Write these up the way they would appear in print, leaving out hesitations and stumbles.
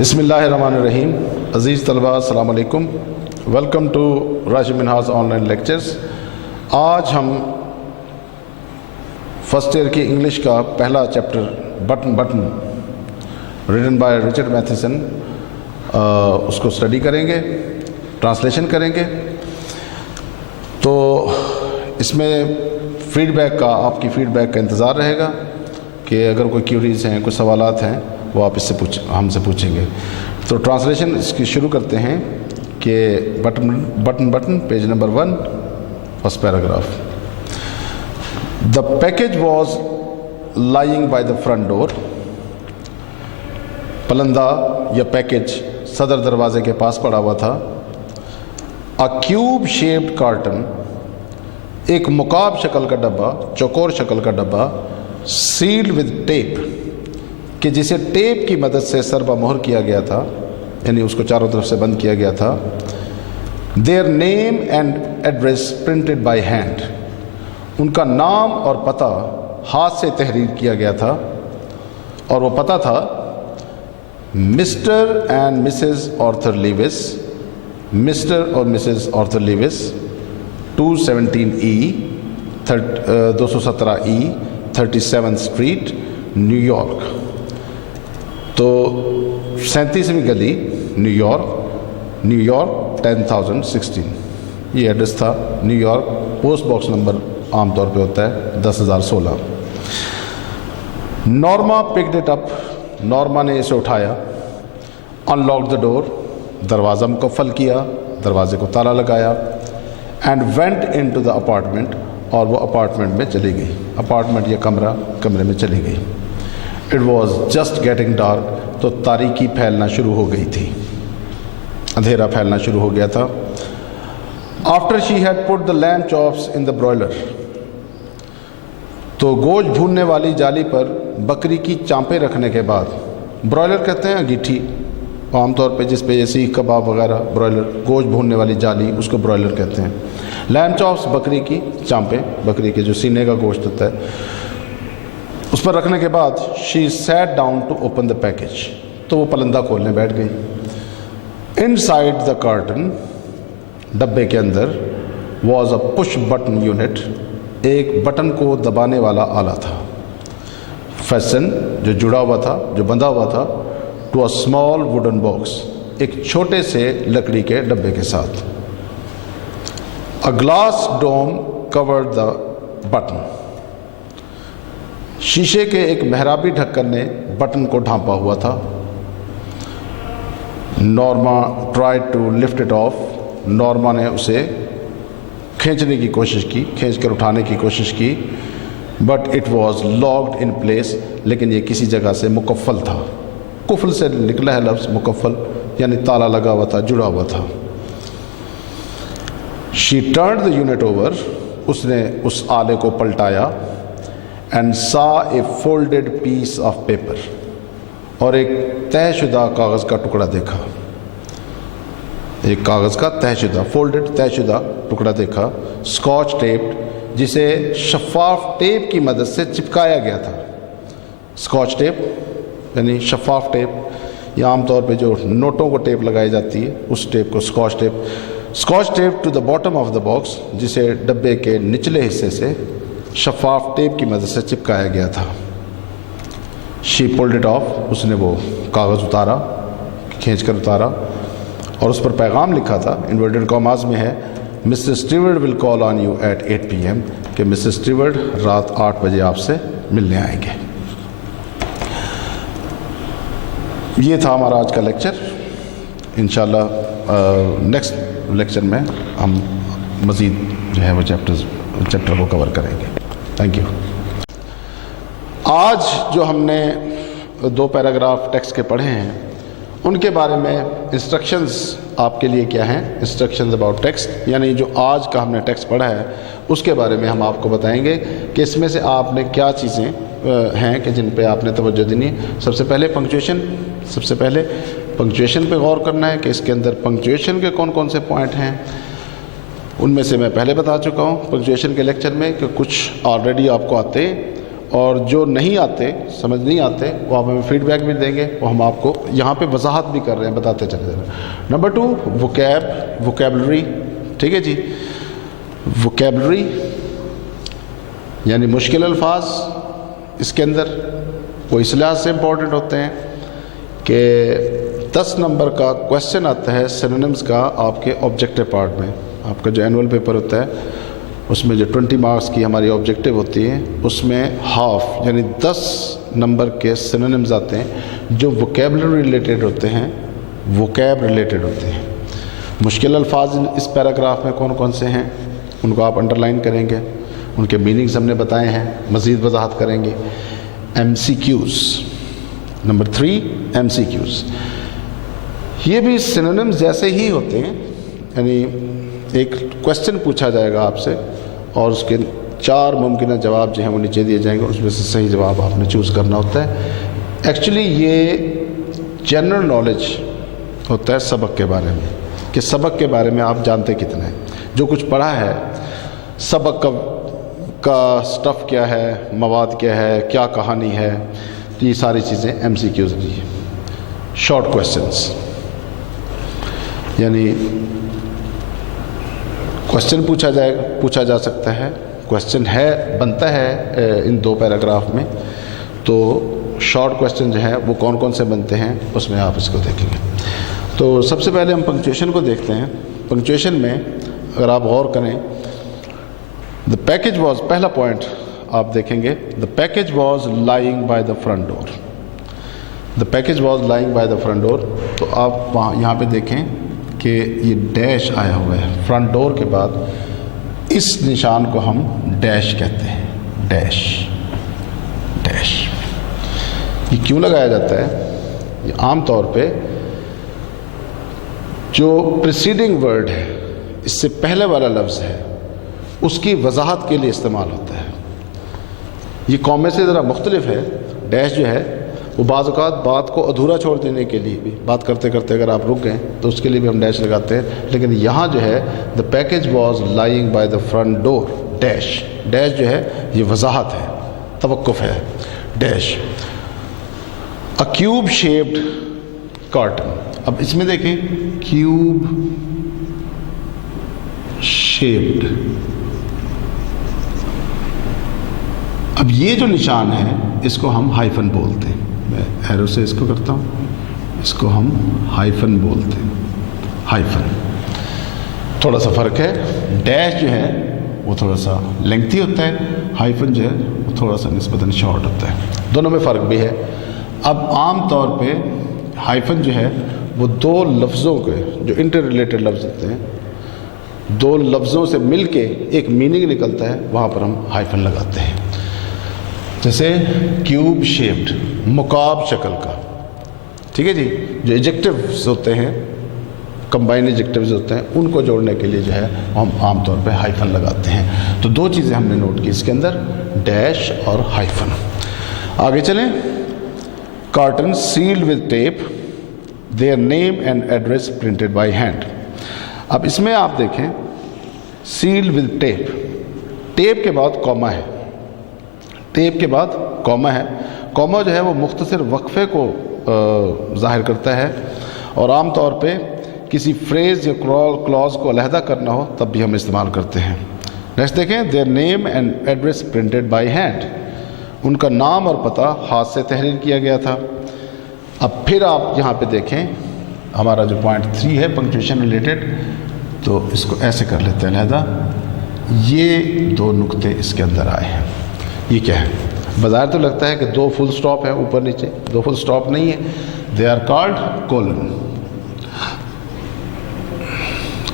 बिस्मिल्लाहिर्रहमानिर्रहीम। अज़ीज़ तलबा अस्सलाम वालेकुम। Welcome to Rashid Minhaj online lectures. आज हम फर्स्ट ईयर की इंग्लिश का पहला chapter button written by Richard Matheson उसको स्टडी करेंगे, ट्रांसलेशन करेंगे। तो इसमें फ़ीडबैक का, आपकी फ़ीडबैक का इंतज़ार रहेगा कि अगर कोई क्यूरीज़ हैं, कोई सवालात हैं, वो आप इससे हमसे पूछेंगे। तो ट्रांसलेशन इसकी शुरू करते हैं कि button page number 1 first paragraph. The package was lying by the front door. पलंदा या पैकेज सदर दरवाजे के पास पड़ा हुआ था। अ क्यूब शेप्ड कार्टन, एक मुकाब शक्ल का डब्बा, चौकोर शक्ल का डब्बा, सील्ड विद टेप, कि जिसे टेप की मदद से सरबा मोहर किया गया था, यानी उसको चारों तरफ से बंद किया गया था। Their name and address printed by hand, उनका नाम और पता हाथ से तहरीर किया गया था। और वो पता था mister and Mrs Arthur Lewis, mister और Mrs Arthur Lewis, 217E 217E 37th street, New York. तो 37वीं गली, न्यूयॉर्क 10,016 ये एड्रेस था। न्यूयॉर्क पोस्ट बॉक्स नंबर आमतौर पे होता है 10,016। Norma picked it up, Norma ने इसे उठाया। अनलॉक द डोर, दरवाज़ा मुकफ़ल किया, दरवाजे को ताला लगाया। And went into the apartment, और वो अपार्टमेंट में चली गई। अपार्टमेंट या कमरे में चली गई। It was just getting dark, तो तारीकी फैलना शुरू हो गई थी, अंधेरा फैलना शुरू हो गया था। After she had put the lamb chops in the broiler, तो गोश्त भूनने वाली जाली पर बकरी की चांपें रखने के बाद, ब्रॉयलर कहते हैं अंगीठी आमतौर पे, जिस पे ये सीख कबाब वगैरह, ब्रॉयलर गोश्त भूनने वाली जाली, उसको ब्रॉयलर कहते हैं। लैम्ब चॉप्स बकरी की चांपें, बकरी के जो सीने का गोश्त होता है, उस पर रखने के बाद she sat down to open the package, तो वो पलंदा खोलने बैठ गई। इनसाइड द कार्टन, डब्बे के अंदर, was a push button unit, एक बटन को दबाने वाला आला था। फैसन, जो जुड़ा हुआ था, जो बंधा हुआ था, to a small wooden box, एक छोटे से लकड़ी के डब्बे के साथ। A glass dome covered the button, शीशे के एक मेहराबी ढक्कन ने बटन को ढांपा हुआ था। Norma tried to lift it off, Norma ने उसे खींचने की कोशिश की, खींच कर उठाने की कोशिश की। But it was locked in place, लेकिन ये किसी जगह से मुकफ़ल था। कुफल से निकला है लफ्ज़ मुकफ़ल, यानी ताला लगा हुआ था, जुड़ा हुआ था। She turned the unit over, उसने उस आले को पलटाया। एंड सा ए फोल्डेड पीस ऑफ पेपर, और एक तयशुदा कागज़ का टुकड़ा देखा। एक कागज़ का तयशुदा, फोल्डेड तयशुदा टुकड़ा देखा। स्कॉच टेप, जिसे शफाफ टेप की मदद से चिपकाया गया था। स्कॉच टेप यानी शफाफ टेप, या आमतौर पे जो नोटों को टेप लगाई जाती है, उस टेप को scotch tape. Scotch tape to the bottom of the box, जिसे डब्बे के निचले हिस्से से शफाफ टेप की मदद से चिपकाया गया था। शी पुल्ड इट ऑफ, उसने वो कागज़ उतारा, खींच कर उतारा, और उस पर पैगाम लिखा था, इन्वर्टेड कॉमास में है, Mrs Steward will call on you at 8 PM, कि मिसेस स्टीवर्ड रात 8 बजे आपसे मिलने आएंगे। ये था हमारा आज का लेक्चर। इंशाल्लाह नेक्स्ट लेक्चर में हम मज़ीद जो है वो चैप्टर को कवर करेंगे। Thank you. आज जो हमने 2 पैराग्राफ टेक्स्ट के पढ़े हैं, उनके बारे में इंस्ट्रक्शंस आपके लिए क्या हैं, इंस्ट्रक्शंस अबाउट टेक्स्ट, यानी जो आज का हमने टेक्स्ट पढ़ा है उसके बारे में हम आपको बताएंगे कि इसमें से आपने क्या चीज़ें हैं कि जिन पे आपने तवज्जो देनी है। सबसे पहले पंक्चुएशन पे गौर करना है कि इसके अंदर पंक्चुएशन के कौन कौन से पॉइंट हैं। उनमें से मैं पहले बता चुका हूँ पंक्चुएशन के लेक्चर में कि कुछ ऑलरेडी आपको आते हैं اور جو نہیں آتے, سمجھ نہیں آتے, وہ آپ ہمیں فیڈ بیک بھی دیں گے, وہ ہم آپ کو یہاں پہ وضاحت بھی کر رہے ہیں, بتاتے چلے جا رہے ہیں. Number 2, vocabulary. ٹھیک ہے جی, ووکیبلری یعنی مشکل الفاظ. اس کے اندر وہ اس لحاظ سے امپورٹنٹ ہوتے ہیں کہ 10 نمبر کا کویشچن آتا ہے سینونمز کا آپ کے آبجیکٹیو پارٹ میں. آپ کا جو اینول پیپر ہوتا ہے اس میں جو 20 مارکس کی ہماری آبجیکٹیو ہوتی ہے, اس میں ہاف یعنی 10 نمبر کے سینونمز آتے ہیں جو ووکیبلری ریلیٹڈ ہوتے ہیں, ووکیب ریلیٹڈ ہوتے ہیں. مشکل الفاظ اس پیراگراف میں کون کون سے ہیں ان کو آپ انڈر لائن کریں گے, ان کے میننگز ہم نے بتائے ہیں, مزید وضاحت کریں گے. M C Qs. Number 3, M C Qs. یہ بھی سینونمز جیسے ہی ہوتے ہیں, یعنی ایک کویشچن پوچھا جائے گا آپ سے اور اس کے 4 ممکنہ جواب جو ہیں وہ نیچے دیے جائیں گے, اس میں سے صحیح جواب آپ نے چوز کرنا ہوتا ہے. ایکچولی یہ جنرل نالج ہوتا ہے سبق کے بارے میں, کہ سبق کے بارے میں آپ جانتے کتنا ہے, جو کچھ پڑھا ہے, سبق کا سٹف کیا ہے, مواد کیا ہے, کیا کہانی ہے, تو یہ ساری چیزیں ایم سی کیوز بھی ہیں. شارٹ کویشچنس یعنی کویشچن پوچھا جا سکتا ہے, کویشچن ہے بنتا ہے ان 2 پیراگراف میں, تو شارٹ کویشچن جو ہے وہ کون کون سے بنتے ہیں اس میں آپ اس کو دیکھیں گے. تو سب سے پہلے ہم پنکچویشن کو دیکھتے ہیں. پنکچویشن میں اگر آپ غور کریں, دا پیکج واز, پہلا پوائنٹ آپ دیکھیں گے, the package was lying by the front door. The package was lying by the front door. تو آپ وہاں یہاں پہ دیکھیں کہ یہ ڈیش آیا ہوا ہے فرنٹ ڈور کے بعد, اس نشان کو ہم ڈیش کہتے ہیں. Dash, dash. یہ کیوں لگایا جاتا ہے؟ یہ عام طور پہ جو پریسیڈنگ ورڈ ہے, اس سے پہلے والا لفظ ہے, اس کی وضاحت کے لیے استعمال ہوتا ہے. یہ کومے سے ذرا مختلف ہے. ڈیش جو ہے وہ بعض اوقات بات کو ادھورا چھوڑ دینے کے لیے بھی, بات کرتے کرتے اگر آپ رک گئے تو اس کے لیے بھی ہم ڈیش لگاتے ہیں. لیکن یہاں جو ہے the package was lying by the front door, dash. Dash جو ہے یہ وضاحت ہے, توقف ہے. Dash. A cube shaped carton. اب اس میں دیکھیں, کیوب شیپڈ. اب یہ جو نشان ہے اس کو ہم ہائفن بولتے ہیں. میں ایرو سے اس کو کرتا ہوں, اس کو ہم ہائفن بولتے ہیں. ہائفن. تھوڑا سا فرق ہے. ڈیش جو ہے وہ تھوڑا سا لینگتھی ہوتا ہے, ہائفن جو ہے وہ تھوڑا سا نسبتاً شارٹ ہوتا ہے. دونوں میں فرق بھی ہے. اب عام طور پہ ہائفن جو ہے وہ 2 لفظوں کے جو انٹر ریلیٹڈ لفظ ہوتے ہیں, 2 لفظوں سے مل کے ایک میننگ نکلتا ہے, وہاں پر ہم ہائفن لگاتے ہیں. جیسے کیوب شیپڈ, مکعب شکل کا. ٹھیک ہے جی. جو ایجیکٹیوز ہوتے ہیں, کمبائن ایجیکٹیوز ہوتے ہیں, ان کو جوڑنے کے لیے جو ہے ہم عام طور پہ ہائفن لگاتے ہیں. تو 2 چیزیں ہم نے نوٹ کی اس کے اندر, ڈیش اور ہائفن. آگے چلیں. Carton sealed with tape, their name and address printed by hand. اب اس میں آپ دیکھیں, سیلڈ ود ٹیپ. ٹیپ کے بعد کوما ہے, ٹیپ کے بعد کوما ہے. کوما جو ہے وہ مختصر وقفے کو ظاہر کرتا ہے, اور عام طور پہ کسی فریز یا کلوز کو علیحدہ کرنا ہو تب بھی ہم استعمال کرتے ہیں. نیکسٹ دیکھیں, their name and address printed by hand. ان کا نام اور پتہ ہاتھ سے تحریر کیا گیا تھا. اب پھر آپ یہاں پہ دیکھیں, ہمارا جو پوائنٹ 3 ہے پنکچویشن ریلیٹڈ, تو اس کو ایسے کر لیتے ہیں علیحدہ. یہ 2 نقطے اس کے اندر آئے ہیں. یہ کیا ہے؟ بظاہر تو لگتا ہے کہ 2 فل سٹاپ ہیں اوپر نیچے, 2 فل سٹاپ نہیں ہے. They are called colon.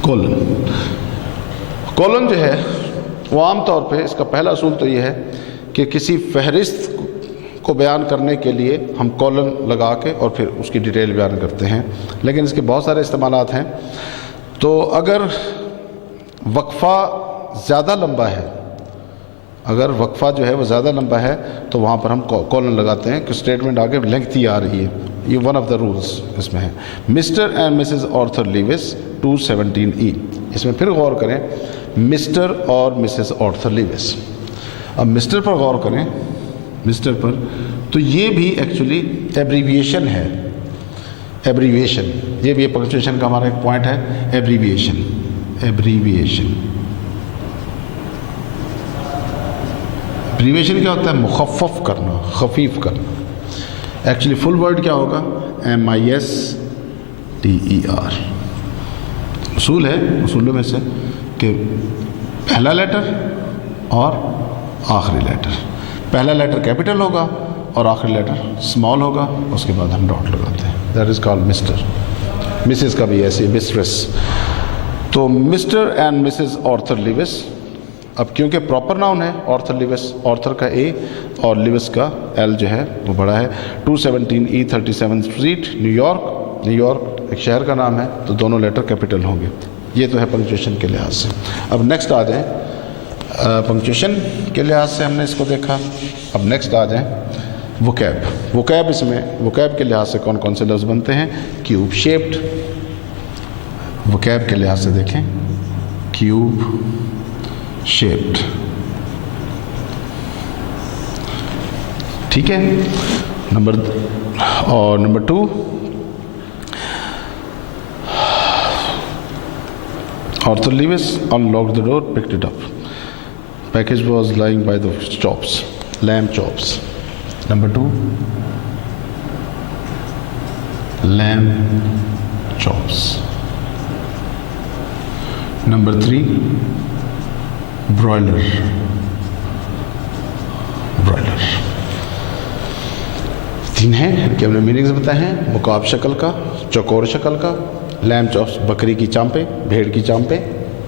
Colon. Colon جو ہے وہ عام طور پہ اس کا پہلا اصول تو یہ ہے کہ کسی فہرست کو بیان کرنے کے لیے ہم کولن لگا کے اور پھر اس کی ڈیٹیل بیان کرتے ہیں. لیکن اس کے بہت سارے استعمالات ہیں. تو اگر وقفہ زیادہ لمبا ہے, اگر وقفہ جو ہے وہ زیادہ لمبا ہے تو وہاں پر ہم کولن لگاتے ہیں کہ اسٹیٹمنٹ آگے لینگتھی آ رہی ہے. یہ ون آف دا رولس اس میں ہے. Mr and Mrs Arthur Lewis 217E. اس میں پھر غور کریں, مسٹر اور مسز آرتھر لیوس. اب مسٹر پر غور کریں, मिस्टर पर, तो ये भी एक्चुअली एब्रीविएशन है, एब्रीविएशन, ये भी पंक्चुएशन का हमारा एक पॉइंट है, एब्रीविएशन, एब्रीविएशन। एब्रीविएशन क्या होता है? मुखफ़फ़ करना, खफीफ करना। एक्चुअली फुल वर्ड क्या होगा? MISTER। उसूल है, उसूलों में से कि पहला लेटर और आखिरी लेटर, पहला लेटर कैपिटल होगा और आखिरी लेटर स्मॉल होगा, उसके बाद हम डॉट लगाते हैं, that is called mister. Mrs का भी ऐसे, मिस्ट्रेस। तो mister and Mrs Arthur Lewis, अब क्योंकि प्रॉपर नाउन है आर्थर लिविस, आर्थर का A और लिविस का L जो है वो बड़ा है। 217 E 37 स्ट्रीट, न्यूयॉर्क, न्यूयॉर्क एक शहर का नाम है, तो दोनों लेटर कैपिटल होंगे। ये तो है पंक्चुएशन के लिहाज से। अब नेक्स्ट आ जाएं, पंक्चुएशन के लिहाज से हमने इसको देखा। अब नेक्स्ट आ जाएं वोकैब। वोकैब, इसमें वोकैब के लिहाज से कौन कौन से लफ्ज़ बनते हैं? क्यूब शेप्ड, वोकैब के लिहाज से देखें, क्यूब शेप्ड, ठीक है। Number 2, Arthur Lewis unlocked the door, picked it up. Package was lying by the chops, lamb chops. Number 2, lamb chops. Number 3, broiler, broiler। 3 हैं कि हमने मीनिंग्स बताए हैं, मुकाब शक्ल का, चौकोर शक्ल का, लैम चॉप्स बकरी की चांपे, भेड़ की चांपे,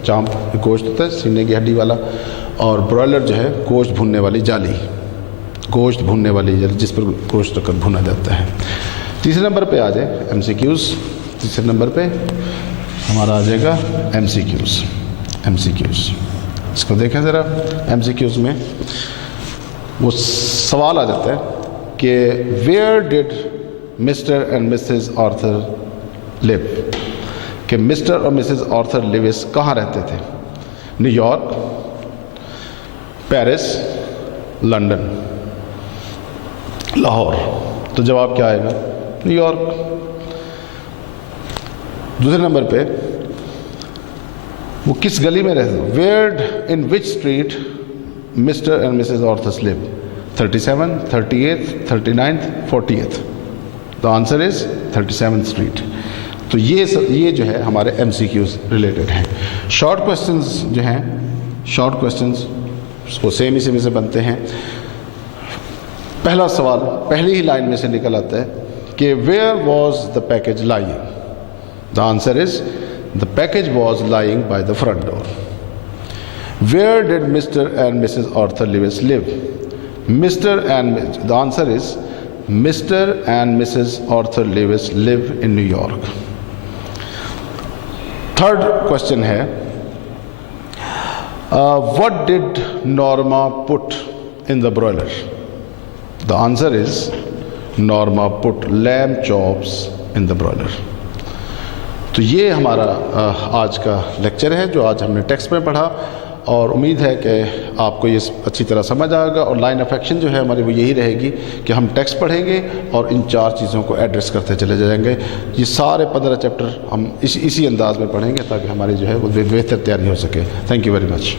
चांप गोश्त होता है सीने की हड्डी वाला, और ब्रॉयलर जो है गोश्त भूनने वाली जाली, गोश्त भूनने वाली जाली जिस पर गोश्त रखकर भुना जाता है। तीसरे नंबर पे आ जाए MCQs। तीसरे नंबर पे हमारा आ जाएगा MCQs, MCQs। इसको देखें ज़रा, MCQs में वो सवाल आ जाता है कि where did Mr and Mrs Arthur live, कि मिस्टर और मिसेस आर्थर लिविस कहाँ रहते थे? New York, Paris, London, Lahore. तो जवाब क्या आएगा? न्यूयॉर्क। दूसरे नंबर पे वो किस गली में रहते? Where in which street Mr and Mrs Arthur live? 37, 38, 39, 40th। The answer is 37th street. तो ये जो है हमारे MCQs रिलेटेड हैं। शॉर्ट क्वेश्चंस जो हैं, शॉर्ट क्वेश्चंस वो सेम इसी में से बनते हैं। पहला सवाल पहली ही लाइन में से निकल आता है कि where was the package lying? The answer is the package was lying by the front door. Where did Mr and Mrs Arthur Lewis live? The answer is Mr. and Mrs. Arthur Lewis live in New York. Third question है, what did Norma put in the broiler? The answer is Norma put lamb chops in the broiler. तो ये हमारा आज का lecture है जो आज हमने टेक्स्ट में पढ़ा, और उम्मीद है कि आपको ये अच्छी तरह समझ आएगा। और लाइन ऑफ एक्शन जो है हमारी वो यही रहेगी कि हम टेक्स्ट पढ़ेंगे और इन 4 चीज़ों को एड्रेस करते चले जाएंगे। ये सारे 15 चैप्टर हम इसी अंदाज में पढ़ेंगे ताकि हमारी जो है वो बेहतर तैयारी हो सके। Thank you very much.